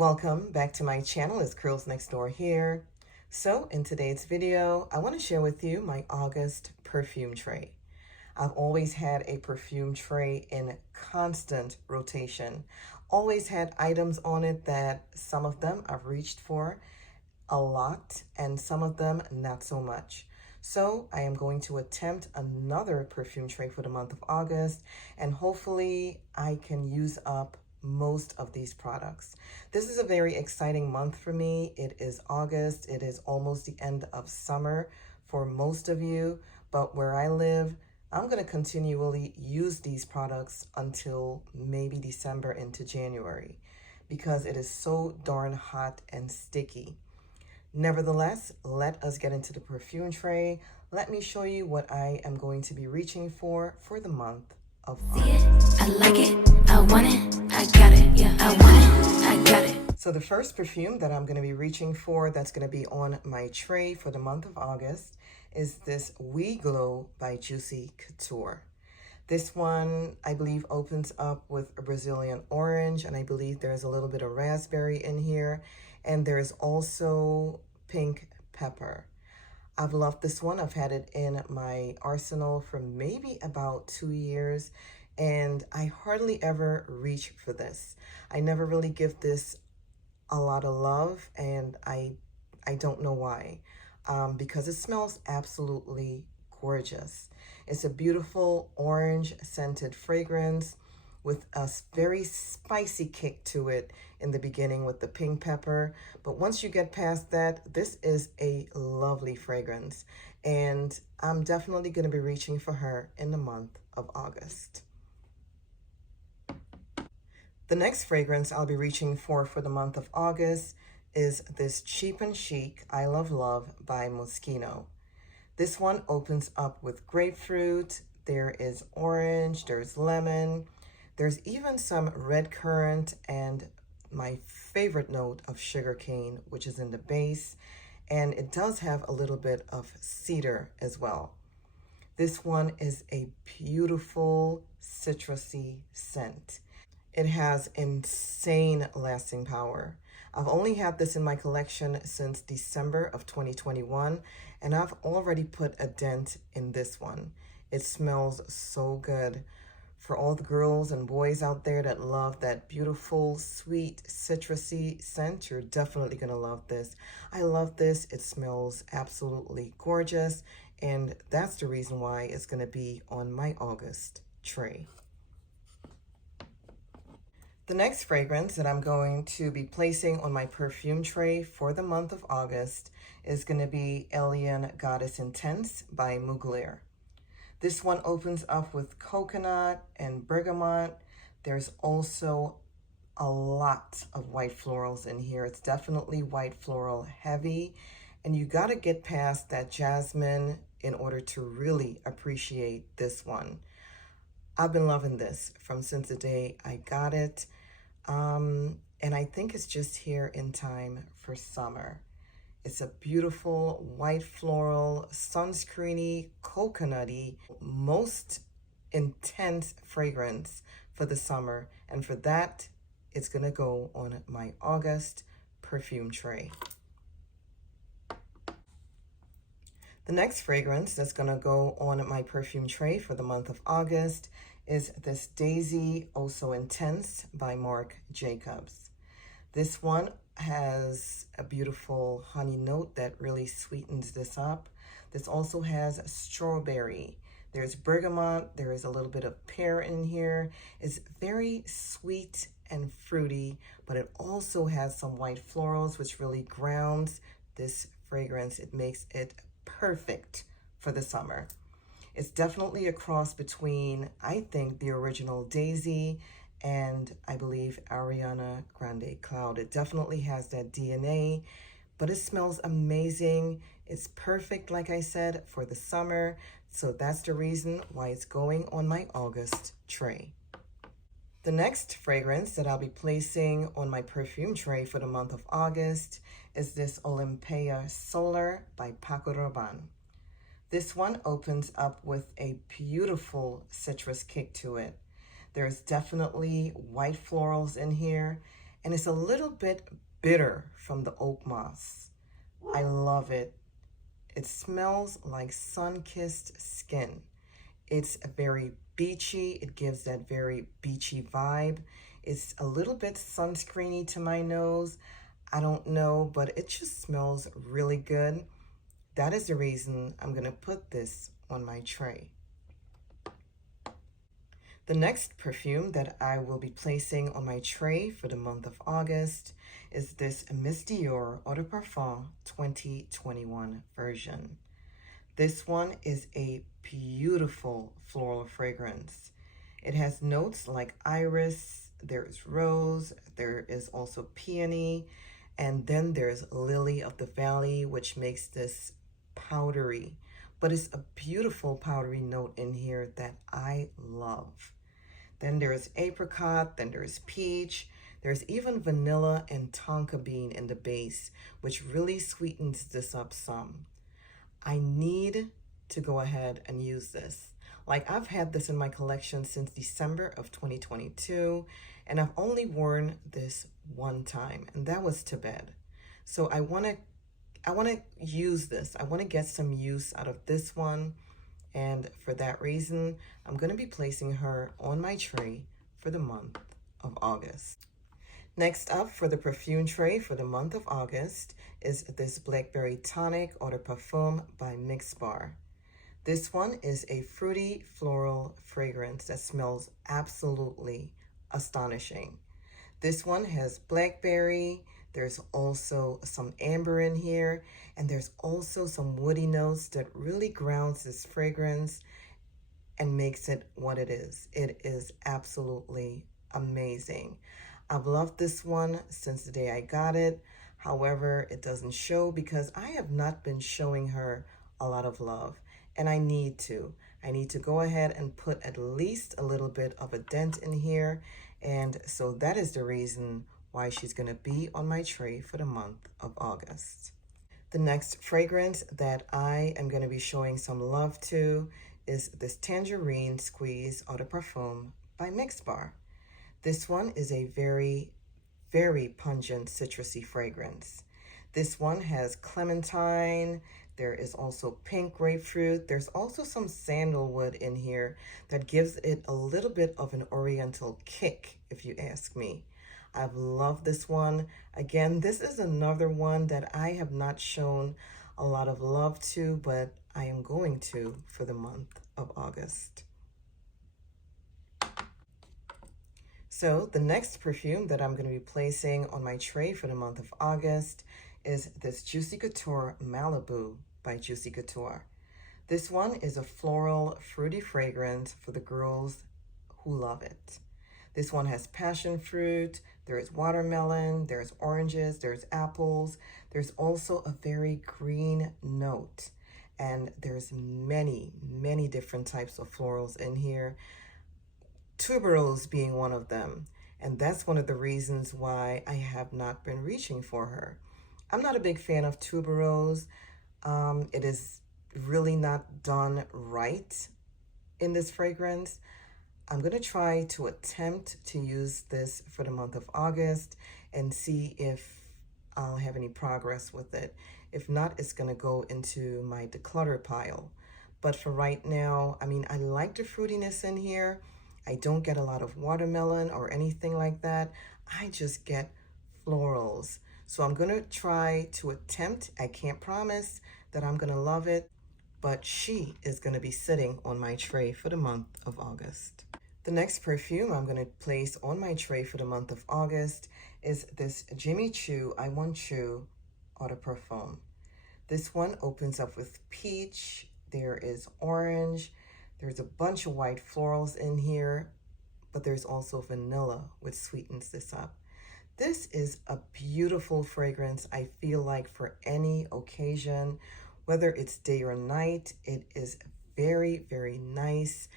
Welcome back to my channel. It's Curls Next Door here. So in today's video, I want to share with you my August perfume tray. I've always had a perfume tray in constant rotation. Always had items on it that some of them I've reached for a lot and some of them not so much. So I am going to attempt another perfume tray for the month of August, and hopefully I can use up most of these products. This is a very exciting month for me. It is August. It is almost the end of summer for most of you, but where I live, I'm going to continually use these products until maybe December into January because it is so darn hot and sticky. Nevertheless, let us get into the perfume tray. Let me show you what I am going to be reaching for the month of August. I like it, I want it, I got it, yeah, I want it, I got it. So the first perfume that I'm going to be reaching for that's going to be on my tray for the month of August is this We Glow by Juicy Couture. This one, I believe, opens up with a Brazilian orange, and I believe there's a little bit of raspberry in here, and there's also pink pepper. I've loved this one. I've had it in my arsenal for maybe about 2 years, and I hardly ever reach for this. I never really give this a lot of love, and I don't know why, because it smells absolutely gorgeous. It's a beautiful orange scented fragrance with a very spicy kick to it in the beginning with the pink pepper. But once you get past that, this is a lovely fragrance. And I'm definitely going to be reaching for her in the month of August. The next fragrance I'll be reaching for the month of August is this Cheap and Chic I Love Love by Moschino. This one opens up with grapefruit. There is orange, there's lemon, there's even some red currant, and my favorite note of sugarcane, which is in the base, and it does have a little bit of cedar as well. This one is a beautiful citrusy scent. It has insane lasting power. I've only had this in my collection since December of 2021, and I've already put a dent in this one. It smells so good. For all the girls and boys out there that love that beautiful, sweet, citrusy scent, you're definitely going to love this. I love this. It smells absolutely gorgeous, and that's the reason why it's going to be on my August tray. The next fragrance that I'm going to be placing on my perfume tray for the month of August is going to be Alien Goddess Intense by Mugler. This one opens up with coconut and bergamot. There's also a lot of white florals in here. It's definitely white floral heavy, and you got to get past that jasmine in order to really appreciate this one. I've been loving this since the day I got it. And I think it's just here in time for summer. It's a beautiful white floral, sunscreeny, coconutty, most intense fragrance for the summer. And for that, it's going to go on my August perfume tray. The next fragrance that's going to go on my perfume tray for the month of August is this Daisy Oh So Intense by Marc Jacobs. This one has a beautiful honey note that really sweetens this up. This also has strawberry. There's bergamot. There is a little bit of pear in here. It's very sweet and fruity, but it also has some white florals, which really grounds this fragrance. It makes it perfect for the summer. It's definitely a cross between, I think, the original Daisy and I believe Ariana Grande Cloud. It definitely has that DNA, but it smells amazing. It's perfect, like I said, for the summer. So that's the reason why it's going on my August tray. The next fragrance that I'll be placing on my perfume tray for the month of August is this Olympia Solar by Paco Rabanne. This one opens up with a beautiful citrus kick to it. There's definitely white florals in here, and it's a little bit bitter from the oak moss. I love it. It smells like sun-kissed skin. It's very beachy. It gives that very beachy vibe. It's a little bit sunscreeny to my nose. I don't know, but it just smells really good. That is the reason I'm going to put this on my tray. The next perfume that I will be placing on my tray for the month of August is this Misti Oru Parfum 2021 version. This one is a beautiful floral fragrance. It has notes like iris, there is rose, there is also peony, and then there's lily of the valley, which makes this powdery. But it's a beautiful powdery note in here that I love. Then there's apricot, then there's peach. There's even vanilla and tonka bean in the base, which really sweetens this up some. I need to go ahead and use this. Like, I've had this in my collection since December of 2022, and I've only worn this one time, and that was to bed. So I want to use this. I want to get some use out of this one. And for that reason, I'm going to be placing her on my tray for the month of August. Next up for the perfume tray for the month of August is this Blackberry Tonic Eau de Parfum by Mixbar. This one is a fruity floral fragrance that smells absolutely astonishing. This one has blackberry, there's also some amber in here, and there's also some woody notes that really grounds this fragrance and makes it what it is. It is absolutely amazing. I've loved this one since the day I got it. However, it doesn't show because I have not been showing her a lot of love, and I need to. I need to go ahead and put at least a little bit of a dent in here, and so that is the reason why she's going to be on my tray for the month of August. The next fragrance that I am going to be showing some love to is this Tangerine Squeeze Eau de Parfum by Mixbar. This one is a very, very pungent citrusy fragrance. This one has clementine, there is also pink grapefruit, there's also some sandalwood in here that gives it a little bit of an oriental kick, if you ask me. I've loved this one. Again, this is another one that I have not shown a lot of love to, but I am going to for the month of August. So the next perfume that I'm going to be placing on my tray for the month of August is this Juicy Couture Malibu by Juicy Couture. This one is a floral, fruity fragrance for the girls who love it. This one has passion fruit, there is watermelon, there's oranges, there's apples. There's also a very green note. And there's many, many different types of florals in here. Tuberose being one of them. And that's one of the reasons why I have not been reaching for her. I'm not a big fan of tuberose. It is really not done right in this fragrance. I'm going to try to attempt to use this for the month of August and see if I'll have any progress with it. If not, it's going to go into my declutter pile. But for right now, I mean, I like the fruitiness in here. I don't get a lot of watermelon or anything like that. I just get florals. So I'm going to try to attempt. I can't promise that I'm going to love it, but she is going to be sitting on my tray for the month of August. The next perfume I'm going to place on my tray for the month of August is this Jimmy Choo I Want Choo Eau de Parfum. This one opens up with peach, there is orange, there's a bunch of white florals in here, but there's also vanilla, which sweetens this up. This is a beautiful fragrance, I feel like, for any occasion, whether it's day or night. It is very, very nice.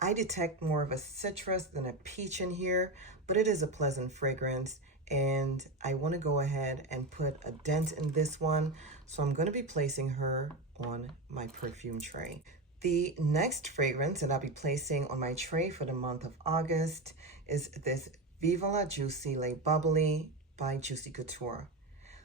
I detect more of a citrus than a peach in here, but it is a pleasant fragrance, and I want to go ahead and put a dent in this one, so I'm going to be placing her on my perfume tray. The next fragrance that I'll be placing on my tray for the month of August is this Viva la Juicy Le Bubbly by Juicy Couture.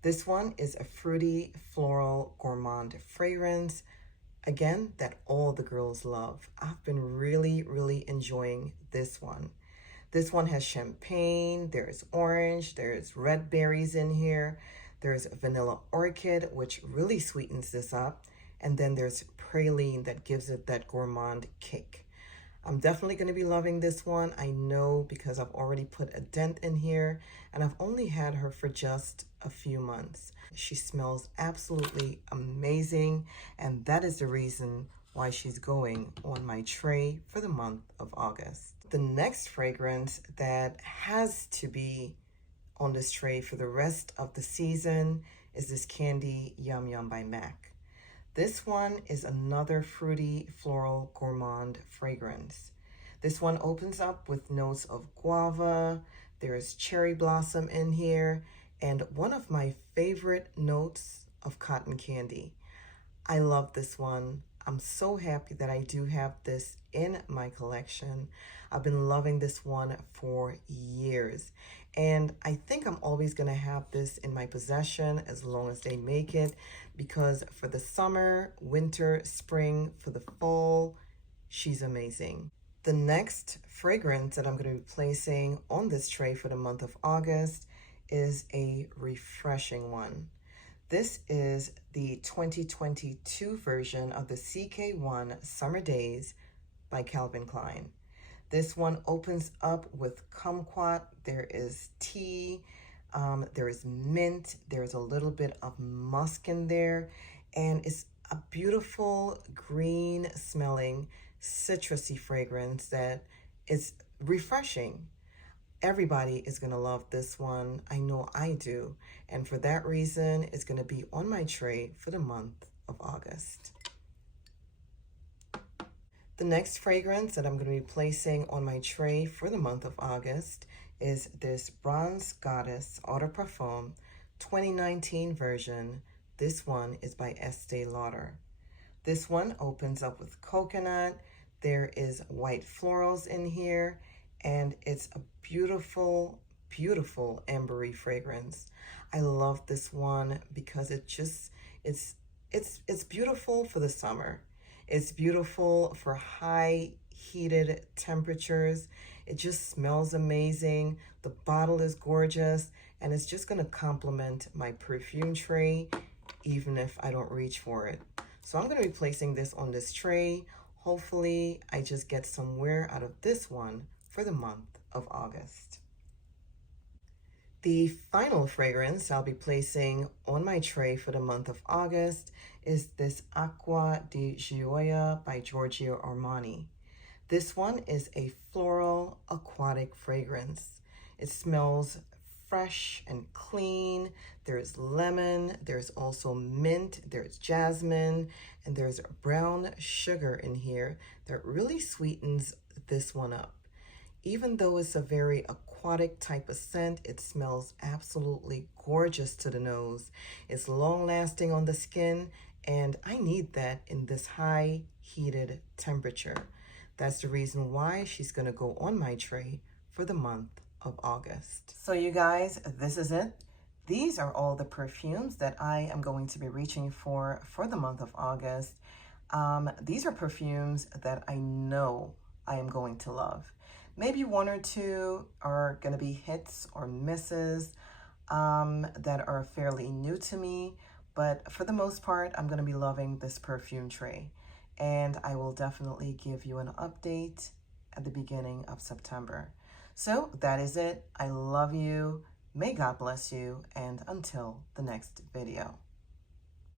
This one is a fruity, floral, gourmand fragrance, again, that all the girls love. I've been really enjoying this one. This one has champagne, there's orange, there's red berries in here, there's vanilla orchid, which really sweetens this up, and then there's praline that gives it that gourmand kick. I'm definitely going to be loving this one. I know because I've already put a dent in here, and I've only had her for just a few months. She smells absolutely amazing, and that is the reason why she's going on my tray for the month of August. The next fragrance that has to be on this tray for the rest of the season is this Candy Yum Yum by Mac. This one is another fruity, floral, gourmand fragrance. This one opens up with notes of guava, there's cherry blossom in here, and one of my favorite notes of cotton candy. I love this one. I'm so happy that I do have this in my collection. I've been loving this one for years, and I think I'm always going to have this in my possession as long as they make it, because for the summer, winter, spring, for the fall, she's amazing. The next fragrance that I'm going to be placing on this tray for the month of August is a refreshing one. This is the 2022 version of the CK1 Summer Days by Calvin Klein. This one opens up with kumquat, there is tea, there is mint, there's a little bit of musk in there, and it's a beautiful green smelling citrusy fragrance that is refreshing. Everybody is going to love this one. I know I do. And for that reason, it's going to be on my tray for the month of August. The next fragrance that I'm going to be placing on my tray for the month of August is this Bronze Goddess Eau de Parfum 2019 version. This one is by Este Lauder. This one opens up with coconut. There is white florals in here, and it's a beautiful ambery fragrance. I love this one because it's beautiful for the summer. It's beautiful for high heated temperatures. It just smells amazing. The bottle is gorgeous, and it's just going to complement my perfume tray even if I don't reach for it. So I'm going to be placing this on this tray. Hopefully I just get some wear out of this one for the month of August. The final fragrance I'll be placing on my tray for the month of August is this Acqua di Gioia by Giorgio Armani. This one is a floral aquatic fragrance. It smells fresh and clean. There's lemon, there's also mint, there's jasmine, and there's brown sugar in here that really sweetens this one up. Even though it's a very aquatic type of scent, it smells absolutely gorgeous to the nose. It's long lasting on the skin, and I need that in this high heated temperature. That's the reason why she's going to go on my tray for the month of August. So you guys, this is it. These are all the perfumes that I am going to be reaching for the month of August. These are perfumes that I know I am going to love. Maybe one or two are going to be hits or misses that are fairly new to me, but for the most part, I'm going to be loving this perfume tray. And I will definitely give you an update at the beginning of September. So that is it. I love you. May God bless you. And until the next video.